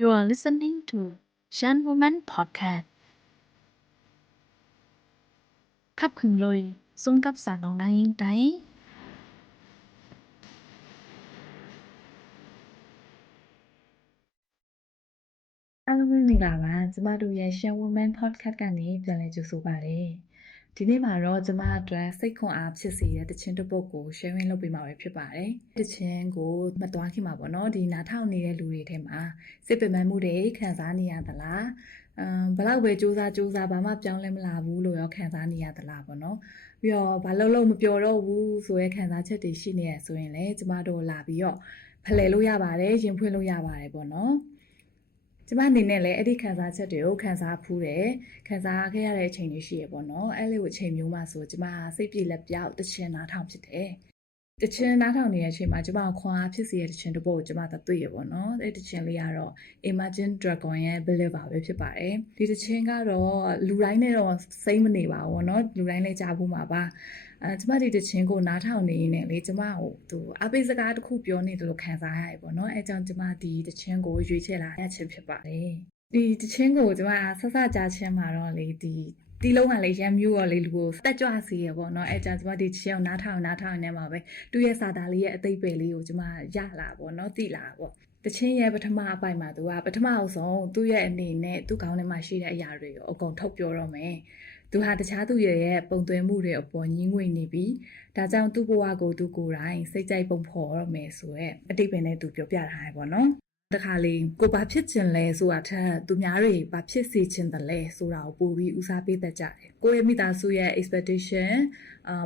You are listening to Shan Woman Podcast ขับขึ้นเลยส่งกับสารน้องนายได้အားလုံးပဲမင်္ဂလာပါကျမတို့ရဲ့ Shan Woman Podcast ကနေပြန်လည်ကြိုဆိုပါရစေဒီနေ့မှာတော့ကျမအတွက်စိတ်ခွန်အားဖြစ်စေတဲ့တခြင်းတစ်ပုဒ်ကို sharing လုပ်ပေးမှာပဲဖြစ်ပါတယ်တခြင်းကိုမတွားခင်မှာပေါ့နော်ဒီနားထောင်နေတဲ့လူတွေထဲမှာစိတ်ပင်ပန်းမှုတွေခံစားနေရသလားဘလောက်ပဲစူးစမ်းဘာမှပြောင်းလဲမလာဘူးလို့ရောခံစားနေရသလားပေါ့နော်ပြီးတော့ဘာလို့မပျော်တော့ဘူးဆိုရဲခံစားချက်တွေရှိနေရဆိုရင်လည်းကျမတို့လာပြီးတော့ဖလှယ်လို့ရပါတယ်ရင်ဖွင့်လို့ရပါတယ်ပေါ့နော်ကျမအနေနဲ့လည်းအဲ့ဒီခံစားချက်တွေကိုခံစားဖူးတယ်ခံစားခဲ့ရတဲ့အချိန်တွေရှိရပေါ့နော်အဲ့လိုအချိန်မျိုးမှာဆိုကျမစိတ်ပြေလက်ပြောက်တချင်နားထောင်ဖြစ်တယ်တချင်နားထောင်နေတဲ့အချိန်မှာကျမခွန်အားဖြစ်စေတဲ့တချင်တစ်ပုဒ်ကိုကျမတွေ့ရပေါ့နော်အဲ့တချင်လေးကတော့ Imagine Dragon ရဲ့ Believer ပဲဖြစ်ပါတယ်ဒီတချင်ကတော့လူတိုင်းနဲ့တော့စိတ်မနေပါဘူးပေါ့နော်လူတိုင်းလည်းကြားဖို့မှာပါကျမဒီတခြင်းကိုနားထောင်နေနေလေကျမကိုသူအပိစကားတစ်ခုပြောနေတယ်လို့ခံစားရတယ်ပေါ့နော်အဲကြောင့်ကျမဒီတခြင်းကိုရွေးချယ်လာရခြင်းဖြစ်ပါတယ်ဒီတခြင်းကိုကျမဆက်စကြားခြင်းမှာတော့လေဒီလုံးကလေရမ်းမျိုးရောလေလူကိုတက်ကြွစေရပေါ့နော်အဲကြောင့်ကျမဒီခြင်းကိုနားထောင်နေမှာပဲသူ့ရဲ့စာသားလေးရဲ့အသိပယ်လေးကိုကျမရလာပေါ့နော်သိလာပေါ့တချင်းရဲ့ပထမအပိုင်မှာသူကပထမအောင်ဆုံးသူ့ရဲ့အနေနဲ့သူ့ခေါင်းထဲမှာရှိတဲ့အရာတွေကိုအကုန်ထုတ်ပြောတော့မယ်သူဟာတခြားသူရဲ့ပုံသွင်းမှုတွေအပေါ်ညှင်းငွေနေပြီးဒါကြောင့်သူ့ဘဝကိုသူကိုယ်တိုင်စိတ်ကြိုက်ပုံဖော်ရမယ်ဆိုရက်အတိတ်ပဲနဲ့သူပြောပြထားတယ်ပေါ့နော်တခါလေကိုဘာဖြစ်ချင်လဲဆိုတာထက်သူများတွေဘာဖြစ်စေချင်တယ်လဲဆိုတာကိုပို့ပြီးဦးစားပေးတတ်ကြတယ်ကိုယ့်ရဲ့မိသားစုရဲ့ expectation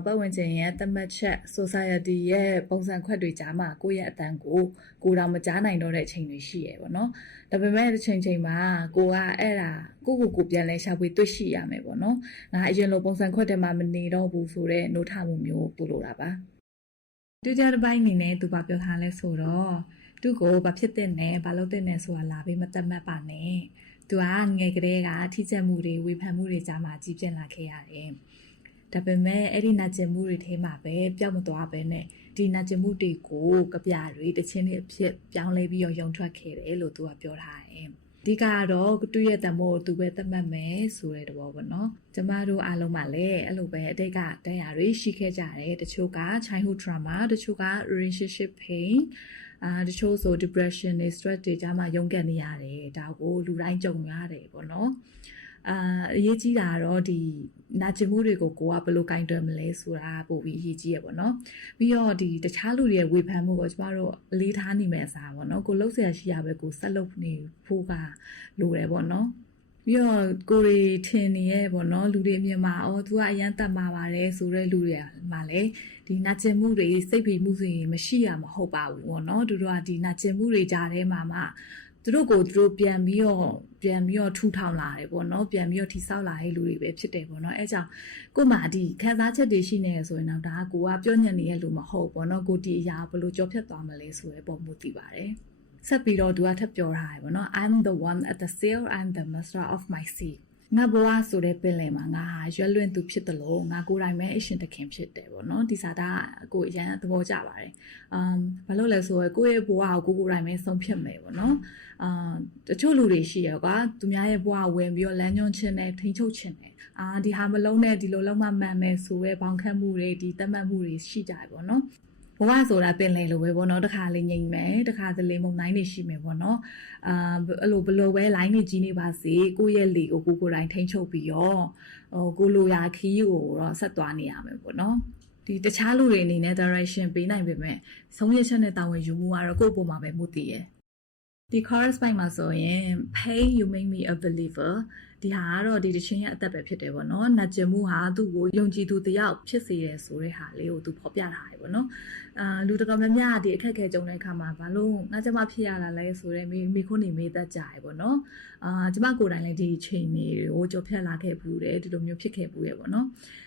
ပတ်ဝန်းကျင်ရဲ့သတ်မှတ်ချက် society ရဲ့ပုံစံခွက်တွေကြားမှာကိုယ့်ရဲ့အတန်ကိုတော့မကြားနိုင်တော့တဲ့အချိန်တွေရှိရပေါ့နော်ဒါပေမဲ့တစ်ချိန်မှာကိုကအဲ့ဒါကိုပြန်လဲရှာဖွေတွေ့ရှိရမယ်ပေါ့နော်ငါအရင်လိုပုံစံခွက်ထဲမှာမနေတော့ဘူးဆိုတော့နှိုးထမှုမျိုးပို့လို့တာပါဒုတိယတစ်ပိုင်းအနေနဲ့သူဘာပြောထားလဲဆိုတော့သူ့ကိုဘာဖြစ်တဲ့နဲ့ဘာလုပ်တဲ့နဲ့ဆိုတာလာပြီးမတတ်မှတ်ပါနဲ့သူကငယ်ကလေးကထိကျက်မှုတွေဝေဖန်မှုတွေကြားမှာကြီးပြင်းလာခဲ့ရတယ်ဒါပေမဲ့အဲ့ဒီနာကျင်မှုတွေထဲမှာပဲပျောက်မသွားပဲနဲ့ဒီနာကျင်မှုတွေကိုကပြတွေတချင်းတွေအဖြစ်ပြောင်းလဲပြီးရုံထွက်ခဲ့တယ်လို့သူကပြောထားတယ်အဓိကတော့သူ့ရဲ့တမို့သူပဲသတ်မှတ်မယ်ဆိုတဲ့သဘောပေါ့နော်ကျမတို့အားလုံးမှာလည်းအဲ့လိုပဲအတိတ်ကတရားတွေရှိခဲ့ကြတယ်တချို့က childhood trauma တချို့က relationship painတချို့ဆို depression တွေ stress တွေကြားမှာရုန်းကန်နေရတယ်ဒါကိုလူတိုင်းကြုံရတယ်ပေါ့နော်အရေးကြီးတာကတော့ဒီနာကျင်မှုတွေကိုကိုကဘယ်လိုကင်တွယ်မလဲဆိုတာပို့ပြီးအရေးကြီးရပေါ့နော်ပြီးတော့ဒီတခြားလူတွေရဲ့ဝေဖန်မှုကိုကျမတို့အလေးထားနေမယ်အစားပေါ့နော်ကိုလှုပ်ရှားရှိရပဲကိုဆက်လုပ်နေဖို့ကလိုတယ်ပေါ့နော်ပြီးတော့ကိုရီထင်နေရဲ့ပေါ့နော်လူတွေအမြင်မှာသူကအရန်တတ်မှာပါတယ်ဆိုတဲ့လူတွေမှာလည်းဒီနာကျင်မှုတွေစိတ်ဖိမှုတွေမရှိရမဟုတ်ပါဘူးပေါ့နော်သူတို့ကဒီနာကျင်မှုတွေကြားထဲမှာမှသူတို့ပြန်ပြီးတော့ထူထောင်လာတယ်ပေါ့နော်ပြန်ပြီးတော့ထိဆောက်လာတဲ့လူတွေပဲဖြစ်တယ်ပေါ့နော်အဲကြောင့်ကိုမှဒီခံစားချက်တွေရှိနေရဆိုရင်တော့ဒါကကိုကပြောညံ့နေတဲ့လူမဟုတ်ပေါ့နော်ကိုဒီအရာဘယ်လိုကြော်ဖြတ်သွားမလဲဆိုတဲ့ပုံမျိုးသိပါတယ်ဆက်ပြီးတော့သူကထပ်ပြောထားတယ်ပေါ့နော် I'm the one at the sail I'm the master of my sea ငါဘဝဆိုတဲ့ပင်လယ်မှာငါဟာရွက်လွင့်သူဖြစ်တယ်လို့ငါကိုယ်တိုင်ပဲအရှင်တခင်ဖြစ်တယ်ပေါ့နော်ဒီစာသားကိုအရန်သဘောကျပါတယ်ဘာလို့လဲဆိုတော့ကိုယ့်ရဲ့ဘဝကိုကိုယ်တိုင်ပဲဆုံးဖြတ်မယ်ပေါ့နော်တချို့လူတွေရှိရကွာသူများရဲ့ဘဝဝင်ပြီးတော့လမ်းညွှန်ခြင်းနဲ့ထိန်းချုပ်ခြင်းနဲ့ဒီဟာမလုံးနဲ့ဒီလိုလုံးမှမှန်မယ်ဆိုရဲဘောင်ခတ်မှုတွေဒီတတ်မှတ်မှုတွေရှိကြတယ်ပေါ့နော်ဘဝဆိုတာပင်လယ်လိုပဲပေါ့နော်တခါလေးငြိမ်မယ်တခါတလေမုန်တိုင်းတွေရှိမယ်ပေါ့နော်အဲ့လိုဘလိုပဲ line တွေကြီးနေပါစေကိုယ့်ရဲ့လေကိုကိုယ်တိုင်ထိန်းချုပ်ပြီးတော့ကိုလိုရာခီးကိုတော့ဆက်သွားနေရမယ်ပေါ့နော်ဒီတခြားလူတွေအနေနဲ့ direction ပေးနိုင်ပေမဲ့ဆုံးဖြတ်ချက်နဲ့တာဝန်ယူမှုကတော့ကိုယ့်ပုံမှာပဲမှုတည်ရယ်ဒီ chorus ပိုင်းမှာဆိုရင် Hey you make me a believer ဒီဟာကတော့ဒီတခြင်းရဲ့အသက်ပဲဖြစ်တယ်ပေါ့နော်နာကျင်မှုဟာသူ့ကိုယုံကြည်သူတယောက်ဖြစ်စေတယ်ဆိုတဲ့ဟာလေးကိုသူဖော်ပြထားတယ်ပေါ့နော်လူတော်များများဒီအခက်အခဲကြုံတဲ့အခါမှာဘာလို့ငါကျမဖြစ်ရလာလဲဆိုတဲ့မိခွန်းနေမေးတတ်ကြရပေါ့နော်ကျမကိုယ်တိုင်လည်းဒီချိန်တွေကိုကြော်ဖြတ်လာခဲ့ဘူးတယ်ဒီလိုမျိုးဖြစ်ခဲ့ဘူးရပေါ့နော်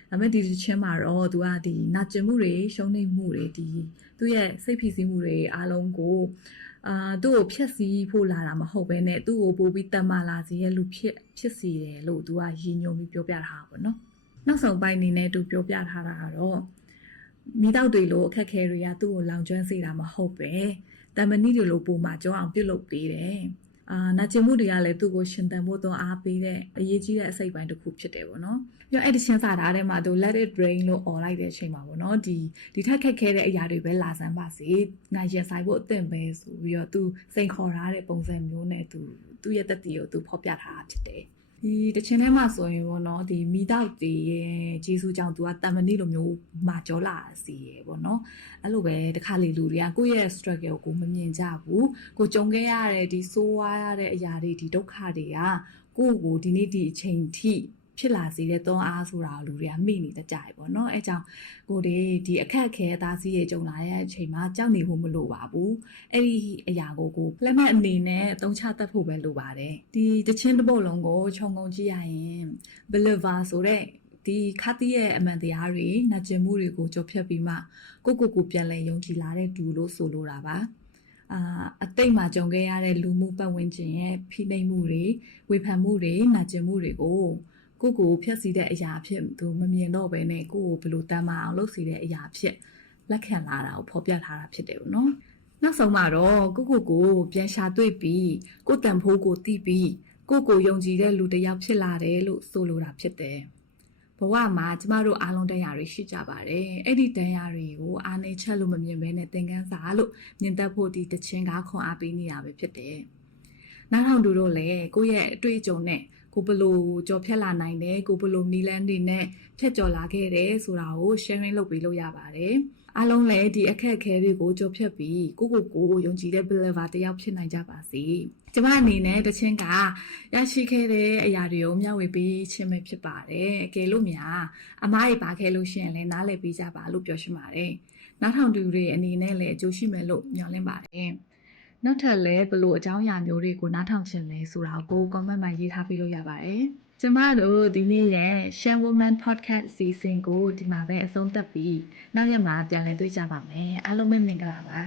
ဒါပေမဲ့ဒီချင်းမှာတော့သူကဒီနာကျင်မှုတွေရှုံးနိမ့်မှုတွေဒီသူ့ရဲ့စိတ်ဖိစီးမှုတွေအားလုံးကိုသူ့ကိုဖြက်စီးဖို့လာတာမဟုတ်ဘဲနဲ့သူ့ကိုပို့ပြီးတတ်မှလာစေရဲ့လူဖြစ်စီတယ်လို့သူကရည်ညွှန်းပြီးပြောပြထားတာပေါ့နော်နောက်ဆုံးပိုင်းအနေနဲ့သူပြောပြထားတာကတော့မိတော့တွေလို့အခက်ခဲတွေကသူ့ကိုလောင်ကျွမ်းစေတာမဟုတ်ပဲတမန်နီတွေလို့ပုံမှာကြောအောင်ပြုတ်လုပ်ပေးတယ် နာကျင်မှုတွေကလည်းသူ့ကိုရှင်သန်ဖို့တော့အားပေးတဲ့အရေးကြီးတဲ့အစိတ်ပိုင်းတစ်ခုဖြစ်တယ်ပေါ့နော်ပြီးတော့အဲ့ဒီချင်းစာသားထဲမှာသူ let it rain လို့អော်လိုက်တဲ့အချိန်မှာပေါ့နော်ဒီထက်ခက်ခဲတဲ့အရာတွေပဲလာစမ်းပါစေငါရင်ဆိုင်ဖို့အသင့်ပဲဆိုပြီးတော့သူစိန်ခေါ်ထားတဲ့ပုံစံမျိုးနဲ့သူ့ရဲ့တက်တီကိုသူဖော်ပြထားတာဖြစ်တယ်ဒီတချင်ထဲမှာဆိုရင်ပေါ့နော်ဒီမိတော့တီရဲ့ဂျေစုကြောင့်သူကတမန်နီလိုမျိုးမာကြောလာစီရယ်ပေါ့နော်အဲ့လိုပဲတခါလေလူတွေကကိုယ့်ရဲ့ struggle ကိုမမြင်ကြဘူးကိုကြုံခဲ့ရတဲ့ဒီဆိုးဝါးရတဲ့အရာတွေဒီဒုက္ခတွေကကိုယ့်ကိုဒီနေ့ဒီအချိန်ထိဖြစ်လာစေတဲ့သွန်အားဆိုတာကိုလူတွေကမိနေတတ်ကြရပေါ့နော်အဲကြောင့်ကိုဒီအခက်အခဲအသားစီးရဲ့ကြုံလာတဲ့အချိန်မှာကြောက်နေဖို့မလိုပါဘူးအဲ့ဒီအရာကိုလက်မှတ်အနေနဲ့သုံးချတတ်ဖို့ပဲလိုပါတယ်ဒီတချင်းတစ်ပုတ်လုံးကိုခြုံငုံကြည့်ရရင် believer ဆိုတဲ့ဒီခါတီးရဲ့အမှန်တရားတွေနာကျင်မှုတွေကိုကြော်ဖြတ်ပြီးမှကိုပြန်လဲယုံကြည်လာတဲ့သူလို့ဆိုလိုတာပါအတိတ်မှာကြုံခဲ့ရတဲ့လူမှုပတ်ဝန်းကျင်ရဲ့ဖိနှိပ်မှုတွေဝေဖန်မှုတွေနာကျင်မှုတွေကိုဖျက်ဆီးတဲ့အရာဖြစ်သူမမြင်တော့ဘဲနဲ့ကိုဘယ်လိုတမ်းမအောင်လုပ်စီတဲ့အရာဖြစ်လက်ခံလာတာကိုဖော်ပြထားတာဖြစ်တယ်ပေါ့နော်နောက်ဆုံးမှာတော့ကိုပြန်ရှာတွေ့ပြီးကိုတန်ဖိုးကိုတီးပြီးကိုယုံကြည်တဲ့လူတစ်ယောက်ဖြစ်လာတယ်လို့ဆိုလိုတာဖြစ်တယ်ဘဝမှာကျမတို့အားလုံးတရားတွေရှိကြပါတယ်အဲ့ဒီတရားတွေကိုအားနေချက်လို့မမြင်ဘဲနဲ့သင်ခန်းစာလို့မြင်တတ်ဖို့ဒီတခြင်းကခွန်အားပေးနေတာပဲဖြစ်တယ်နောက်ထောင်သူတို့လည်းကိုယ့်ရဲ့အတွေ့အကြုံနဲ့ကိုဘလို့ကြော်ဖြတ်လာနိုင်တယ်ကိုဘလို့နီလန်းတွေနဲ့ဖြတ်ကျော်လာခဲ့တယ်ဆိုတာကို sharing လုပ်ပေးလို့ရပါတယ်အားလုံးလည်းဒီအခက်အခဲတွေကိုကြော်ဖြတ်ပြီးကိုယုံကြည်တဲ့ believer တစ်ယောက်ဖြစ်နိုင်ကြပါစေကျမအနေနဲ့တခြင်းကရရှိခဲ့တဲ့အရာတွေကိုမျှဝေပေးခြင်းပဲဖြစ်ပါတယ်အကယ်လို့များအမားကြီးပါခဲ့လို့ရှိရင်လည်းနားလည်ပေးကြပါလို့ပြောရှင်းပါတယ်နောက်ထောင်သူတွေအနေနဲ့လည်းအကျိုးရှိမယ်လို့မျှော်လင့်ပါတယ်နောက်ထပ်လည်းဘလို့အကြောင်းအရာမျိုးတွေကိုနားထောင်ချင်လဲဆိုတာကို comment မှာရေးထားပေးလို့ရပါတယ်ကျမတို့ဒီနေ့ရဲ့ Share Woman Podcast Season ကိုဒီမှာပဲအဆုံးသတ်ပြီးနောက်ရက်မှာပြန်လည်တွေ့ကြပါမယ်အားလုံးပဲမင်္ဂလာပါ